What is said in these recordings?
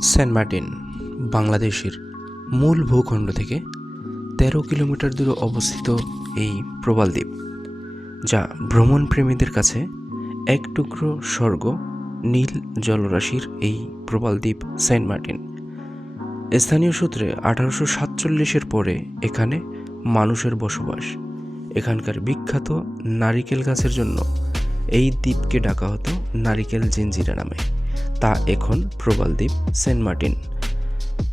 Saint Martin, বাংলাদেশের মূল ভূখণ্ড থেকে তেরো কিলোমিটার দূরে অবস্থিত এই প্রবাল দ্বীপ, যা ভ্রমণ প্রেমীদের কাছে এক টুকরো স্বর্গ নীল জলরাশির এই প্রবাল দ্বীপ সেন্ট মার্টিন। স্থানীয় সূত্রে আঠারোশো সাতচল্লিশের পরে এখানে মানুষের বসবাস। এখানকার বিখ্যাত নারিকেল গাছের জন্য এই দ্বীপকে ডাকা হতো নারিকেল জিঞ্জিরা নামে। তা এখন প্রবাল দ্বীপ সেন্ট মার্টিন।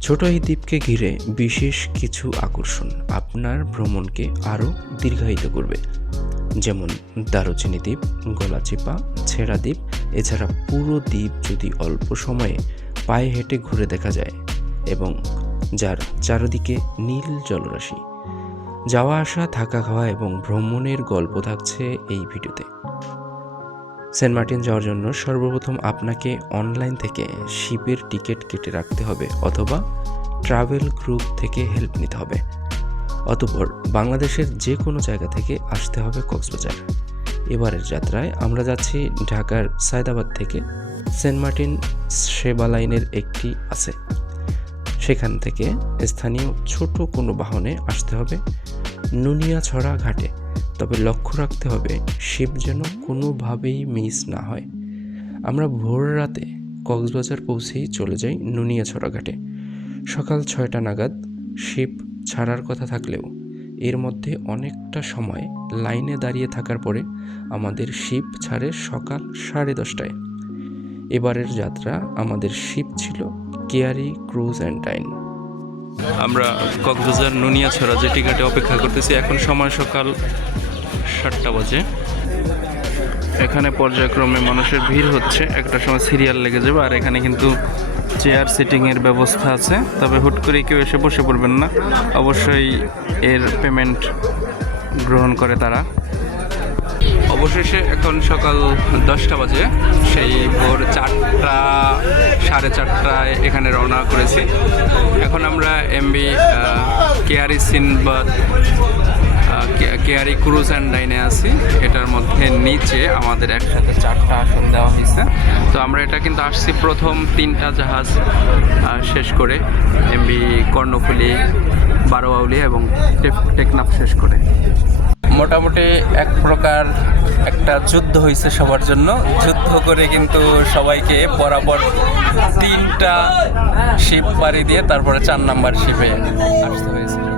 ছোট এই দ্বীপকে ঘিরে বিশেষ কিছু আকর্ষণ আপনার ভ্রমণকে আরও দীর্ঘায়িত করবে। যেমন দারুচিনি দ্বীপ, গলাচিপা, ছেঁড়া দ্বীপ, এছাড়া পুরো দ্বীপ যদি অল্প সময়ে পায়ে হেঁটে ঘুরে দেখা যায় এবং যার চারদিকে নীল জলরাশি। যাওয়া আসা, থাকা খাওয়া এবং ভ্রমণের গল্প থাকছে এই ভিডিওতে। সেন্ট মার্টিন যাওয়ার জন্য সর্বপ্রথম আপনাকে অনলাইন থেকে শিপের টিকিট কেটে রাখতে হবে অথবা ট্রাভেল গ্রুপ থেকে হেল্প নিতে হবে। অতপর বাংলাদেশের যে কোনো জায়গা থেকে আসতে হবে কক্সবাজার। এবারের যাত্রায় আমরা যাচ্ছি ঢাকার সায়দাবাদ থেকে সেন্ট মার্টিন সেবা লাইনের একটি আছে। সেখান থেকে স্থানীয় ছোট কোনো বাহনে আসতে হবে নুনিয়াছড়া ঘাটে। তবে লক্ষ্য রাখতে হবে শিপ যেন কোনোভাবেই মিস না হয়। আমরা ভোর রাতে কক্সবাজার পৌঁছেই চলে যাই নুনিয়াছড়া ঘাটে। সকাল ছয়টা নাগাদ শিপ ছাড়ার কথা থাকলেও এর মধ্যে অনেকটা সময় লাইনে দাঁড়িয়ে থাকার পরে আমাদের শিপ ছাড়ে সকাল সাড়ে দশটায়। এবারের যাত্রা আমাদের শিপ ছিল কেয়ারি ক্রুজ অ্যান্ড ডাইন। আমরা কক্সবাজার নুনিয়াছড়া যে টিকিটে অপেক্ষা করতেছি। এখন সময় সকাল সাতটা বাজে। এখানে পর্যায়ক্রমে মানুষের ভিড় হচ্ছে। একটা সময় সিরিয়াল লেগে যাবে, আর এখানে কিন্তু চেয়ার সিটিংয়ের ব্যবস্থা আছে। তবে হুট করে কেউ এসে বসে পড়বেন না। অবশ্যই এর পেমেন্ট গ্রহণ করে তারা। অবশেষে এখন সকাল দশটা বাজে। সেই ভোর চারটা, সাড়ে চারটায় এখানে রওনা করেছি। এখন আমরা MB Keari Sinbad Keari cruise and ডাইনে আছি। এটার মধ্যে নিচে আমাদের একসাথে চারটা আসন দেওয়া হয়েছে। তো আমরা এটা কিন্তু আসছি প্রথম তিনটা জাহাজ শেষ করে এমবি কর্ণফুলি, বারোয়াউলি এবং টেক- টেকনাফ শেষ করে। মোটামুটি এক প্রকার একটা যুদ্ধ হয়েছে সবার জন্য। যুদ্ধ করে কিন্তু সবাইকে বরাবর তিনটা শিপ পাড়ি দিয়ে তারপরে চার নাম্বার শিপে আসতে হয়েছে।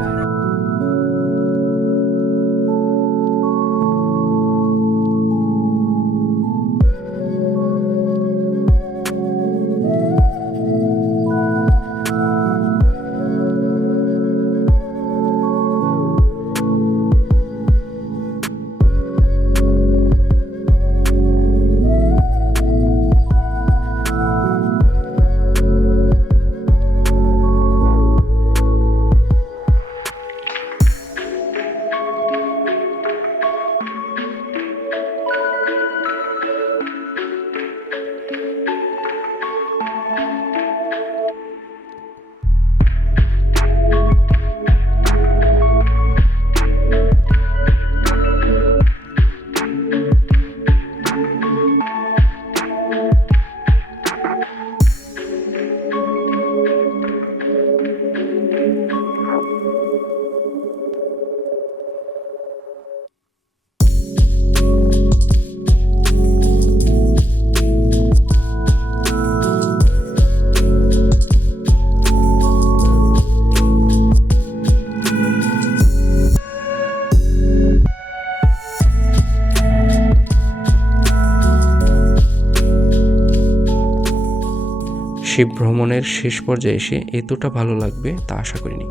শিব ভ্রমণের শেষ পর্যায়ে এসে এতটা ভালো লাগবে তা আশা করিনি।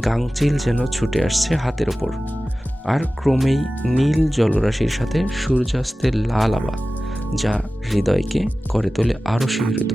গাংচিল যেন ছুটে আসছে হাতের ওপর। আর ক্রমেই নীল জলরাশির সাথে সূর্যাস্তের লাল আবা যা হৃদয়কে করে তোলে আরও শিহরিত।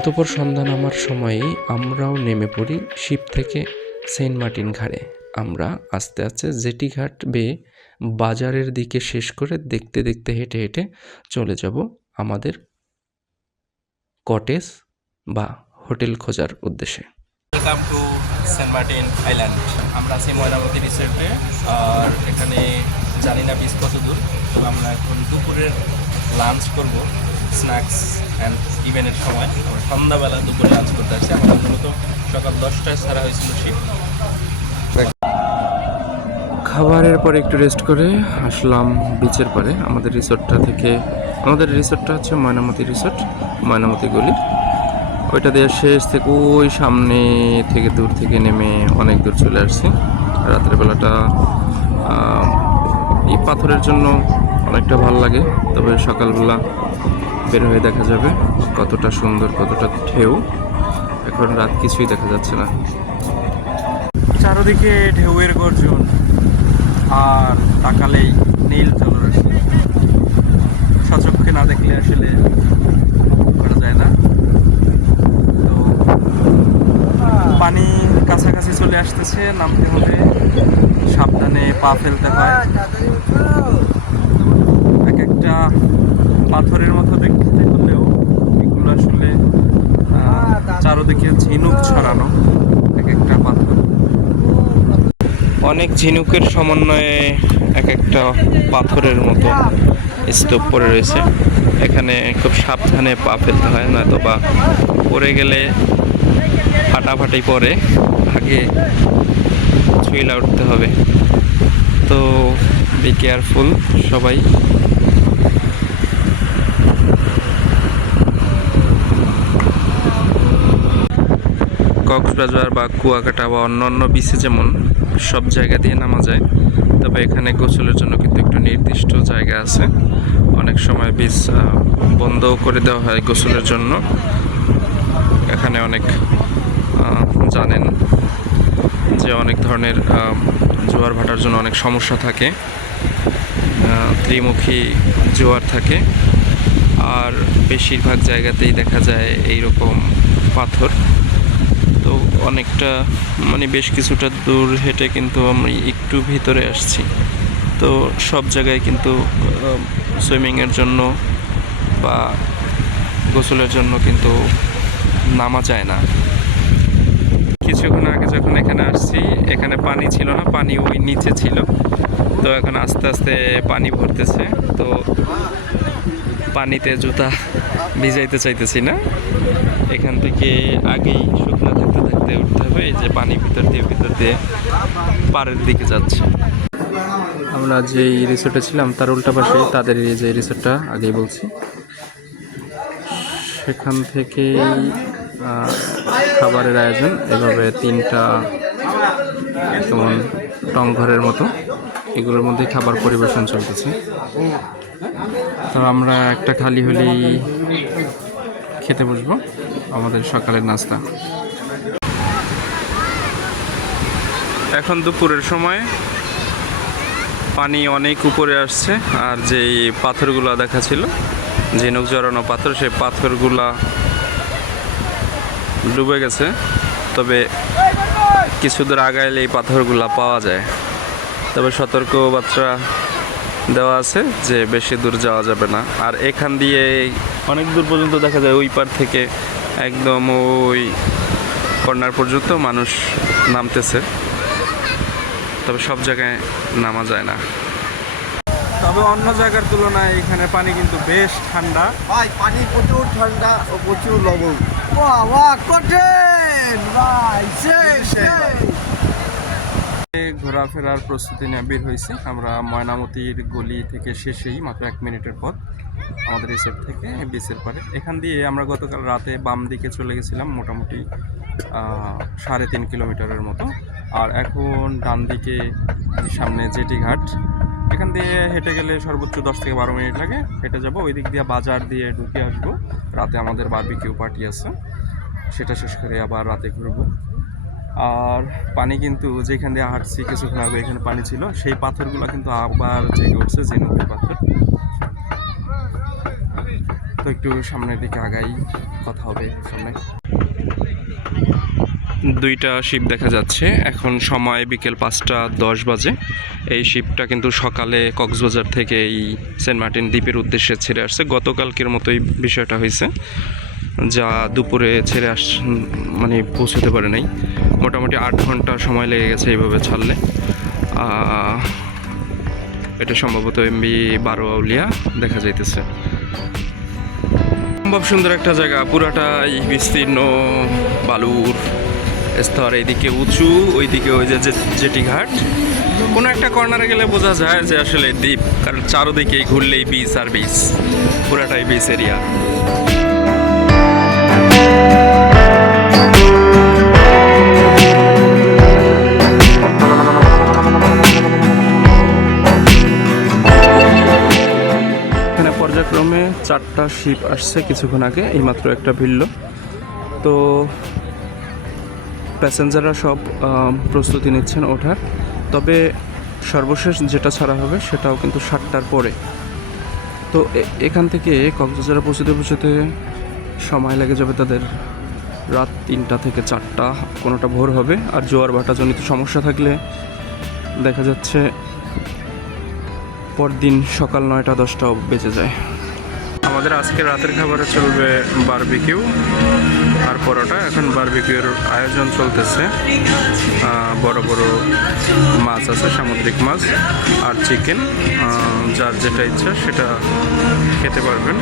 অতপর সন্ধান আমার সময়েই আমরাও নেমে পড়ি শিপ থেকে সেন্ট মার্টিন ঘাটে আমরা আস্তে আস্তে জেটি ঘাট বেয়ে বাজারের দিকে শেষ করে দেখতে দেখতে হেঁটে হেঁটে চলে যাব আমাদের কটেজ বা হোটেল খোঁজার উদ্দেশ্যে। Welcome to Saint Martin island. আমরা আছি ময়নামতি রিসোর্টে, আর এখানে জানি না বিচ কত দূর, তো আমরা এখন দুপুরের লাঞ্চ করব। স্ন্যাক্স অ্যান্ড ইভেন্টের সময় আমরা সন্ধ্যাবেলা দুপুরে লাঞ্চ করতে আসছি। আমাদের মূলত সকাল দশটায় ছাড়া হয়েছিল শিপ খাবারের পরে একটু রেস্ট করে আসলাম বিচের পরে। আমাদের রিসোর্টটা থেকে, আমাদের রিসোর্টটা হচ্ছে ময়নামতি রিসোর্ট ময়নামতি গলির ওইটা দিয়ে শেষ থেকে ওই সামনে থেকে দূর থেকে নেমে অনেক দূর চলে আসছি। রাতের বেলাটা এই পাথরের জন্য অনেকটা ভালো লাগে। তবে সকালবেলা বের হয়ে দেখা যাবে কতটা সুন্দর, কতটা ঢেউ। এখন রাত কিছুই দেখা যাচ্ছে না। চারদিকে ঢেউয়ের গর্জন আর তাকালেই নীল জলরাশি। সচক্ষে না দেখলে আসলে করা যায় না। তো পানি কাছাকাছি চলে আসতেছে, নামতে হবে। সাবধানে পা ফেলতে হয়। এক একটা পাথরের মতো দেখতে হলেও এগুলো আসলে চারোদিকে ঝিনুক ছড়ানো, এক একটা পাথর। অনেক ঝিনুকের সমন্বয়ে এক একটা পাথরের মতো স্তূপ পড়ে রয়েছে। এখানে খুব সাবধানে পা ফেলতে হয় নয়তো বা পড়ে গেলে ফাটাফাটি পরে আগে ছুইলা উঠতে হবে। তো বি কেয়ারফুল সবাই। কক্সবাজার বা কুয়াকাটা বা অন্যান্য বিচে যেমন সব জায়গা দিয়ে নামা যায়, তবে এখানে গোসলের জন্য কিন্তু একটু নির্দিষ্ট জায়গা আছে। অনেক সময় বিচ বন্ধও করে দেওয়া হয় গোসলের জন্য। এখানে অনেক জানেন যে অনেক ধরনের জোয়ার ভাটার জন্য অনেক সমস্যা থাকে। ত্রিমুখী জোয়ার থাকে। আর বেশিরভাগ জায়গাতেই দেখা যায় এইরকম পাথর। অনেকটা মানে বেশ কিছুটা দূর হেঁটে কিন্তু আমি একটু ভিতরে আসছি। তো সব জায়গায় কিন্তু সুইমিংয়ের জন্য বা গোসলের জন্য কিন্তু নামা যায় না। কিছুক্ষণ আগে যখন এখানে আসছি, এখানে পানি ছিল না, পানি ওই নিচে ছিল। তো এখন আস্তে আস্তে পানি ভরতেছে। তো পানিতে জুতা ভিজাইতে চাইতেছি না। এখান থেকে আগেই শুকনো থাকতে থাকতে উঠতে হবে, এই যে পানি ভিতর দিয়ে ভিতর দিয়ে পাড়ের দিকে যাচ্ছে। আমরা যে রিসোর্টে ছিলাম, তার উল্টা পাশে, তাদের এই যে রিসোর্টটা আগেই বলছি। সেখান থেকে খাবারের আয়োজন, এভাবে তিনটা যেমন টং ঘরের মতো, এগুলোর মধ্যে খাবার পরিবেশন চলতেছে। তো আমরা একটা খালি হলেই খেতে বসবো, আমাদের সকালের নাস্তা। এখন দুপুরের সময়। পানি অনেক উপরে আসছে, আর যেই পাথরগুলো দেখা ছিল ঝিনুক জড়ানো পাথর, সেই পাথরগুলা ডুবে গেছে। তবে কিছু দূর আগাইলে এই পাথরগুলা পাওয়া যায়। তবে সতর্ক বার্তা দেওয়া আছে যে বেশি দূর যাওয়া যাবে না। আর এখান দিয়ে অনেক দূর পর্যন্ত দেখা যায় ওই পার থেকে একদম ওই কর্নার পর্যন্ত মানুষ নামতেছে। তবে সব জায়গায় নামা যায় না। তবে অন্য জায়গার তুলনায় এখানে পানি কিন্তু বেশ ঠান্ডা। ভাই পানি প্রচুর ঠান্ডা ও প্রচুর লবণ। বাহ বাহ কঠিন! ভাই ঘোরাফেরার প্রস্তুতি নিয়ে বের হয়েছি। আমরা ময়নামতির গলি থেকে শেষেই মাত্র এক মিনিটের পথ আমাদের রিসোর্ট থেকে বিচের পারে এখান দিয়ে আমরা গতকাল রাতে বাম দিকে চলে গেছিলাম মোটামুটি আহ, সাড়ে তিন কিলোমিটারের মতো। আর এখন ডান দিকে সামনে জেটি ঘাট। এখান দিয়ে হেঁটে গেলে সর্বোচ্চ দশ থেকে বারো মিনিট লাগে। হেঁটে যাব ওই দিক দিয়ে বাজার দিয়ে ঢুকে আসব। রাতে আমাদের বারবিকিউ পার্টি আছে, সেটা শেষ করে আবার রাতে ঘুরবো। আর পানি কিন্তু যেখান দিয়ে হাঁটছি কিছুক্ষণ আগে এখানে পানি ছিল, সেই পাথরগুলো কিন্তু আবার জেগে উঠছে, যে নদীর পাথর। তো একটু সামনের দিকে আগাই, কথা হবে সামনে। দুইটা শিপ দেখা যাচ্ছে। এখন সময় বিকেল পাঁচটা দশ বাজে। এই শিপটা কিন্তু সকালে কক্সবাজার থেকে এই সেন্ট মার্টিন দ্বীপের উদ্দেশ্যে ছেড়ে আসছে। গতকালকের মতোই বিষয়টা হয়েছে। যা দুপুরে ছেড়ে আস মানে পৌঁছতে পারে নাই। মোটামুটি আট ঘণ্টা সময় লেগে গেছে এইভাবে ছাড়লে। এটা সম্ভবত এমবি বারো আউলিয়া দেখা যাইতেছে। সম্ভব সুন্দর একটা জায়গা। পুরাটাই বিস্তীর্ণ বালুর স্তর, এইদিকে উঁচু, ওইদিকে ওই যে জেটি ঘাট কোনো একটা কর্নারে গেলে বোঝা যায় যে আসলে দ্বীপ, কারণ চারোদিকে ঘুরলেই বিচ আর বিচ পুরাটাই বিচ এরিয়া পর্যায়ক্রমে চারটা শিপ আসছে কিছুক্ষণ আগে, এইমাত্র একটা ভিড়ল। তো প্যাসেঞ্জাররা সব প্রস্তুতি নিচ্ছেন ওঠার। তবে সর্বশেষ যেটা ছাড়া হবে সেটাও কিন্তু সাতটার পরে। তো এখান থেকে কক্সবাজারে পৌঁছতে পৌঁছতে সময় লেগে যাবে তাদের রাত তিনটা থেকে চারটা, কোনোটা ভোর হবে। আর জোয়ার ভাটাজনিত সমস্যা থাকলে দেখা যাচ্ছে পরদিন সকাল নয়টা দশটাও বেঁচে যায়। আমাদের আজকে রাতের খাবারে চলবে বারবিকিউ। আর পরোটা। এখন বারবিকিউর আয়োজন চলতেছে। বড় বড় মাছ আছে, সামুদ্রিক মাছ আর চিকেন যার যেটা ইচ্ছা সেটা খেতে পারবেন।